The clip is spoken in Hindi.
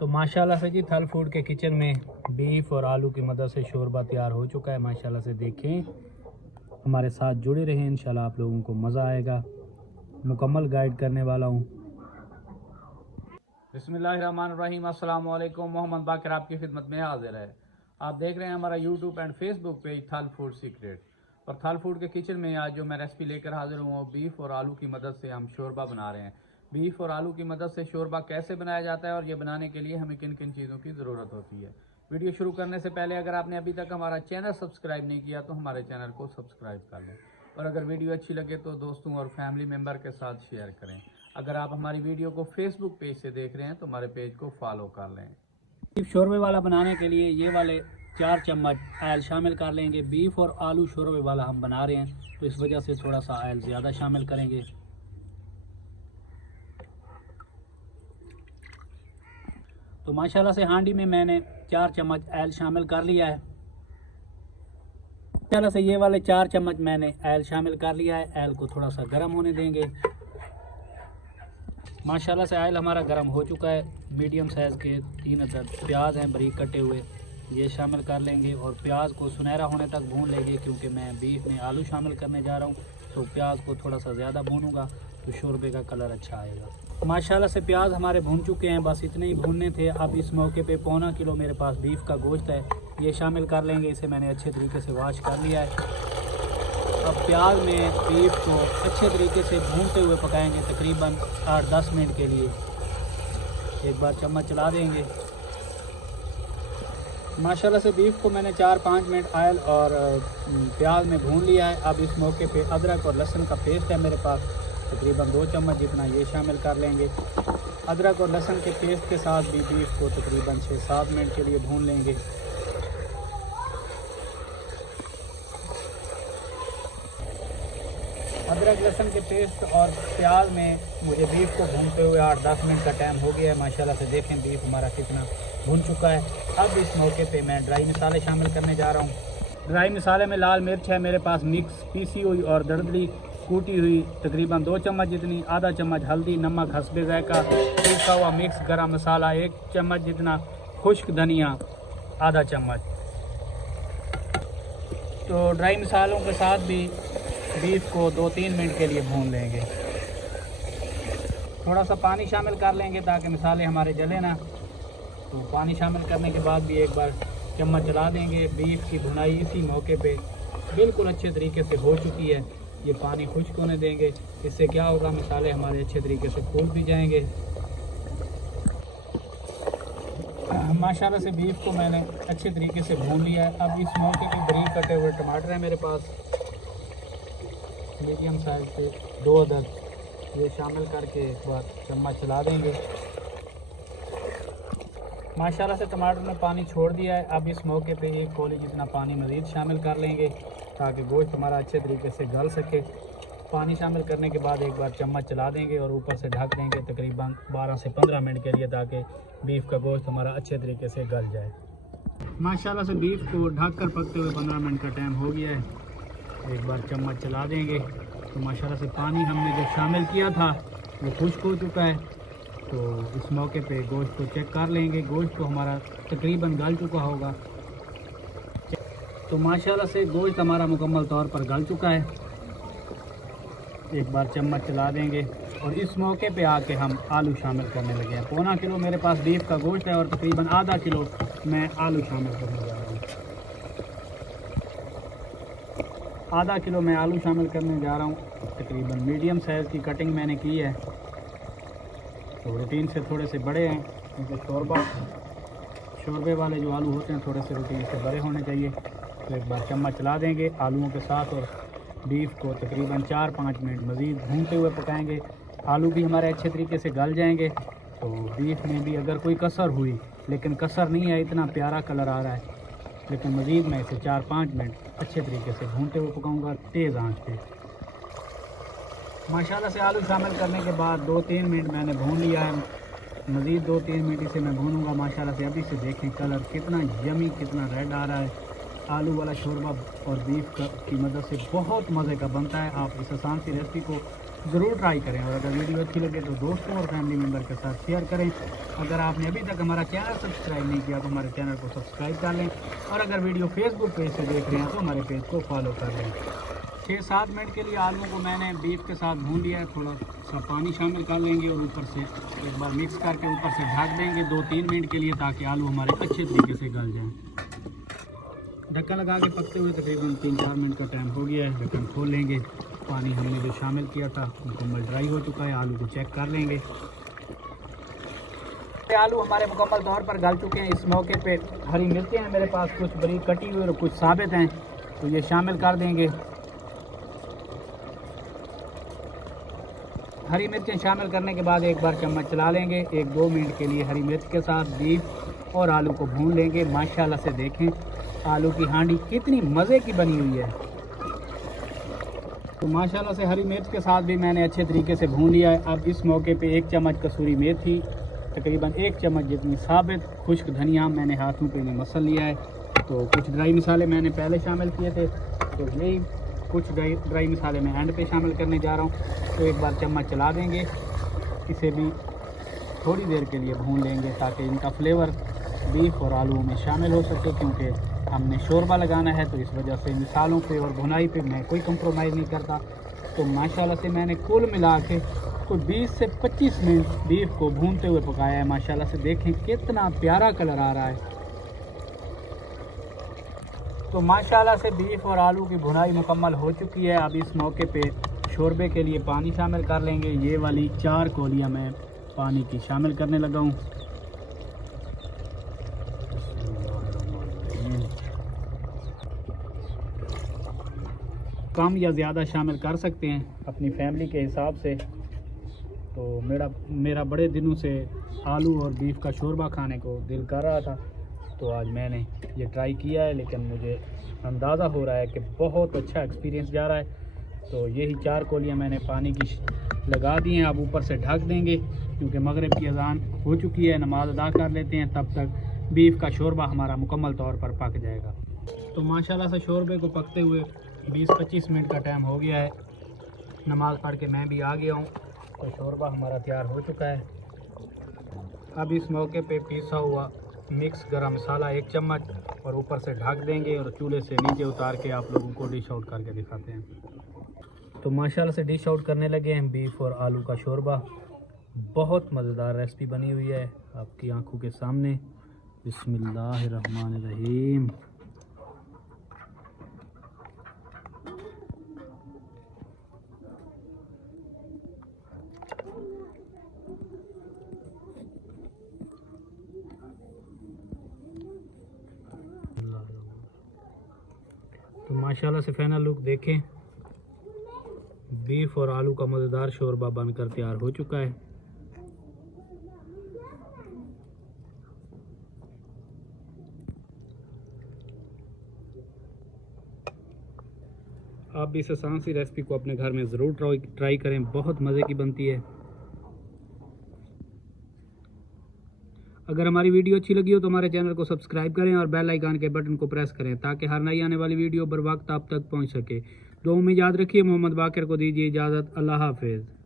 तो माशाल्लाह से जी थल फूड के किचन में बीफ और आलू की मदद से शोरबा तैयार हो चुका है। माशाल्लाह से देखें, हमारे साथ जुड़े रहें, इंशाल्लाह आप लोगों को मज़ा आएगा। मुकम्मल गाइड करने वाला हूँ। बिस्मिल्लाहिर्रहमानिर्रहीम, अस्सलाम वालेकुम। मोहम्मद बाकर आपकी खिदमत में हाजिर है। आप देख रहे हैं हमारा यूट्यूब एंड फेसबुक पेज थल फूड सीक्रेट। और थल फूड के किचन में आज जो मैं रेसिपी लेकर हाजिर हूँ वो बीफ और आलू की मदद से हम शोरबा बना रहे हैं। बीफ और आलू की मदद से शोरबा कैसे बनाया जाता है और ये बनाने के लिए हमें किन किन चीज़ों की ज़रूरत होती है। वीडियो शुरू करने से पहले अगर आपने अभी तक हमारा चैनल सब्सक्राइब नहीं किया तो हमारे चैनल को सब्सक्राइब कर लें, और अगर वीडियो अच्छी लगे तो दोस्तों और फैमिली मेम्बर के साथ शेयर करें। अगर आप हमारी वीडियो को फेसबुक पेज से देख रहे हैं तो हमारे पेज को फॉलो कर लें। बीफ शोरबे वाला बनाने के लिए ये वाले 4 चम्मच ऑयल शामिल कर लेंगे। बीफ और आलू शोरबे वाला हम बना रहे हैं तो इस वजह से थोड़ा सा ऑयल ज़्यादा शामिल करेंगे। तो माशाल्लाह से हांडी में मैंने 4 चम्मच ऑयल शामिल कर लिया है। माशाल्लाह से ये वाले 4 चम्मच मैंने ऑयल शामिल कर लिया है। ऑयल को थोड़ा सा गर्म होने देंगे। माशाल्लाह से ऑयल हमारा गर्म हो चुका है। मीडियम साइज़ के 3 अदद प्याज हैं बारीक कटे हुए, ये शामिल कर लेंगे और प्याज को सुनहरा होने तक भून लेंगे। क्योंकि मैं बीफ में आलू शामिल करने जा रहा हूँ तो प्याज को थोड़ा सा ज़्यादा भूनूंगा तो शोरबे का कलर अच्छा आएगा। माशाल्लाह से प्याज हमारे भून चुके हैं, बस इतने ही भूनने थे। अब इस मौके पे 1.25 किलो मेरे पास बीफ का गोश्त है, ये शामिल कर लेंगे। इसे मैंने अच्छे तरीके से वॉश कर लिया है। अब प्याज में बीफ को अच्छे तरीके से भूनते हुए पकाएंगे तकरीबन 8-10 मिनट के लिए। एक बार चम्मच चला देंगे। माशाल्लाह से बीफ को मैंने 4-5 मिनट ऑयल और प्याज में भून लिया है। अब इस मौके पे अदरक और लहसुन का पेस्ट है मेरे पास, तकरीबन 2 चम्मच जितना, ये शामिल कर लेंगे। अदरक और लहसुन के पेस्ट के साथ भी बीफ को तकरीबन 6-7 मिनट के लिए भून लेंगे। अदरक लहसुन के पेस्ट और प्याज में मुझे बीफ को भूनते हुए 8-10 मिनट का टाइम हो गया है। माशाल्लाह से देखें बीफ हमारा कितना भून चुका है। अब इस मौके पे मैं ड्राई मसाले शामिल करने जा रहा हूँ। ड्राई मसाले में लाल मिर्च है मेरे पास मिक्स पीसी हुई और दरदरी कूटी हुई तकरीबन 2 चम्मच जितनी, आधा चम्मच हल्दी, नमक हस्बे ज़ायका, पीसा हुआ मिक्स गरम मसाला 1 चम्मच जितना, खुश्क धनिया आधा चम्मच। तो ड्राई मसालों के साथ भी बीफ को 2-3 मिनट के लिए भून लेंगे। थोड़ा सा पानी शामिल कर लेंगे ताकि मसाले हमारे जले ना। तो पानी शामिल करने के बाद भी एक बार चम्मच चला देंगे। बीफ की भुनाई इसी मौके पे बिल्कुल अच्छे तरीके से हो चुकी है। ये पानी खुश्क होने देंगे। इससे क्या होगा, मसाले हमारे अच्छे तरीके से फूल भी जाएंगे। माशाल्लाह से बीफ को मैंने अच्छे तरीके से भून लिया है। अब इस मौके पे बारीक कटे हुए टमाटर है मेरे पास, मीडियम साइज़ के 2 अदद, ये शामिल करके एक बार चम्मच चला देंगे। माशाल्लाह से टमाटर ने पानी छोड़ दिया है। अब इस मौके पे 1 कौली जितना पानी मज़ीद शामिल कर लेंगे ताकि गोश्त हमारा अच्छे तरीके से गल सके। पानी शामिल करने के बाद एक बार चम्मच चला देंगे और ऊपर से ढक देंगे तकरीबन 12 से 15 मिनट के लिए, ताकि बीफ का गोश्त हमारा अच्छे तरीके से गल जाए। माशाल्लाह से बीफ को ढक कर पकते हुए 15 मिनट का टाइम हो गया है। एक बार चम्मच चला देंगे। तो माशाल्लाह से पानी हमने जो शामिल किया था वो खुश्क हो चुका है। तो इस मौके पे गोश्त को चेक कर लेंगे। गोश्त को हमारा तकरीबन गल चुका होगा। तो माशाल्लाह से गोश्त हमारा मुकम्मल तौर पर गल चुका है। एक बार चम्मच चला देंगे और इस मौके पे आके हम आलू शामिल करने लगे हैं। 1.25 किलो मेरे पास बीफ का गोश्त है और तकरीबन आधा किलो मैं आलू शामिल करने जा रहा हूँ। आधा किलो मैं आलू शामिल करने जा रहा हूँ। तकरीबन मीडियम साइज़ की कटिंग मैंने की है। तो रूटीन से थोड़े से बड़े हैं क्योंकि शोरबे वाले जो आलू होते हैं थोड़े से रूटीन से बड़े होने चाहिए। तो एक बार चम्मच चला देंगे आलूओं के साथ और बीफ को तकरीबन 4-5 मिनट मज़ीद भूनते हुए पकाएंगे। आलू भी हमारे अच्छे तरीके से गल जाएंगे। तो बीफ में भी अगर कोई कसर हुई, लेकिन कसर नहीं है, इतना प्यारा कलर आ रहा है, लेकिन मज़ीद मैं इसे 4-5 मिनट अच्छे तरीके से भूनते हुए पकाऊंगा तेज़ आंच पे। माशाल्लाह से आलू शामिल करने के बाद 2-3 मिनट मैंने भून लिया है। मज़ीद 2-3 मिनट इसे मैं भूनूंगा। माशाल्लाह से अभी से देखें कलर कितना यमी, कितना रेड आ रहा है। आलू वाला शोरबा और बीफ की मदद से बहुत मज़े का बनता है। आप इस आसान सी रेसिपी को ज़रूर ट्राई करें। और अगर वीडियो अच्छी लगे तो दोस्तों और फैमिली मेम्बर के साथ शेयर करें। अगर आपने अभी तक हमारा चैनल सब्सक्राइब नहीं किया तो हमारे चैनल को सब्सक्राइब कर लें। और अगर वीडियो फेसबुक पेज से देख रहे हैं तो हमारे पेज को फॉलो कर लें। 6-7 मिनट के लिए आलू को मैंने बीफ के साथ भून लिया है। थोड़ा सा पानी शामिल कर लेंगे और ऊपर से एक बार मिक्स करके ऊपर से ढक देंगे 2-3 मिनट के लिए, ताकि आलू हमारे अच्छे तरीके से गल जाएँ। ढक्कन लगा के पकते हुए तकरीबन 3-4 मिनट का टाइम हो गया है। ढक्कन खोल लेंगे। पानी हमने जो शामिल किया था मुकम्मल ड्राई हो चुका है। आलू को चेक कर लेंगे। आलू हमारे मुकम्मल तौर पर गल चुके हैं। इस मौके पे हरी मिर्चें हैं मेरे पास, कुछ बरीक कटी हुई और कुछ साबित हैं, तो ये शामिल कर देंगे। हरी मिर्चें शामिल करने के बाद एक बार चम्मच चला लेंगे। 1-2 मिनट के लिए हरी मिर्च के साथ बीफ और आलू को भून लेंगे। माशाल्लाह से देखें आलू की हांडी कितनी मज़े की बनी हुई है। तो माशाल्लाह से हरी मिर्च के साथ भी मैंने अच्छे तरीके से भून लिया है। अब इस मौके पे 1 चम्मच कसूरी मेथी, तकरीबन 1 चम्मच जितनी साबित खुश्क धनिया मैंने हाथों पे मसल लिया है। तो कुछ ड्राई मसाले मैंने पहले शामिल किए थे, तो यही कुछ ड्राई मसाले मैं एंड पे शामिल करने जा रहा हूँ। तो एक बार चम्मच चला देंगे। इसे भी थोड़ी देर के लिए भून लेंगे ताकि इनका फ्लेवर बीफ और आलू में शामिल हो सके, क्योंकि हमने शोरबा लगाना है। तो इस वजह से मिसालों पे और भुनाई पे मैं कोई कंप्रोमाइज़ नहीं करता। तो माशाल्लाह से मैंने कुल मिला के कोई 20 से 25 मिनट बीफ को भूनते हुए पकाया है। माशाल्लाह से देखें कितना प्यारा कलर आ रहा है। तो माशाल्लाह से बीफ और आलू की भुनाई मुकम्मल हो चुकी है। अब इस मौके पे शोरबे के लिए पानी शामिल कर लेंगे। ये वाली 4 कौलियाँ मैं पानी की शामिल करने लगा हूँ। कम या ज़्यादा शामिल कर सकते हैं अपनी फैमिली के हिसाब से। तो मेरा बड़े दिनों से आलू और बीफ का शोरबा खाने को दिल कर रहा था, तो आज मैंने ये ट्राई किया है। लेकिन मुझे अंदाज़ा हो रहा है कि बहुत अच्छा एक्सपीरियंस जा रहा है। तो यही 4 कौलियाँ मैंने पानी की लगा दी हैं। अब ऊपर से ढक देंगे, क्योंकि मगरिब की अज़ान हो चुकी है। नमाज़ अदा कर लेते हैं, तब तक बीफ का शोरबा हमारा मुकम्मल तौर पर पक जाएगा। तो माशाल्लाह से शोरबे को पकते हुए 20-25 मिनट का टाइम हो गया है। नमाज़ पढ़ के मैं भी आ गया हूँ। तो शोरबा हमारा तैयार हो चुका है। अब इस मौके पे पीसा हुआ मिक्स गरम मसाला 1 चम्मच और ऊपर से ढक देंगे और चूल्हे से नीचे उतार के आप लोगों को डिश आउट करके दिखाते हैं। तो माशाल्लाह से डिश आउट करने लगे हैं बीफ और आलू का शोरबा। बहुत मज़ेदार रेसिपी बनी हुई है आपकी आंखों के सामने। बिस्मिल्लाहिर्रहमानिर्रहीम। तो माशाल्लाह से फाइनल लुक देखें। बीफ और आलू का मज़ेदार शोरबा बनकर तैयार हो चुका है। आप भी इस आसान सी रेसिपी को अपने घर में ज़रूर ट्राई करें, बहुत मज़े की बनती है। अगर हमारी वीडियो अच्छी लगी हो तो हमारे चैनल को सब्सक्राइब करें और बेल आइकन के बटन को प्रेस करें, ताकि हर नई आने वाली वीडियो बर वक्त आप तक पहुंच सके। दुआ में याद रखिए। मोहम्मद बाकर को दीजिए इजाज़त। अल्लाह हाफिज़।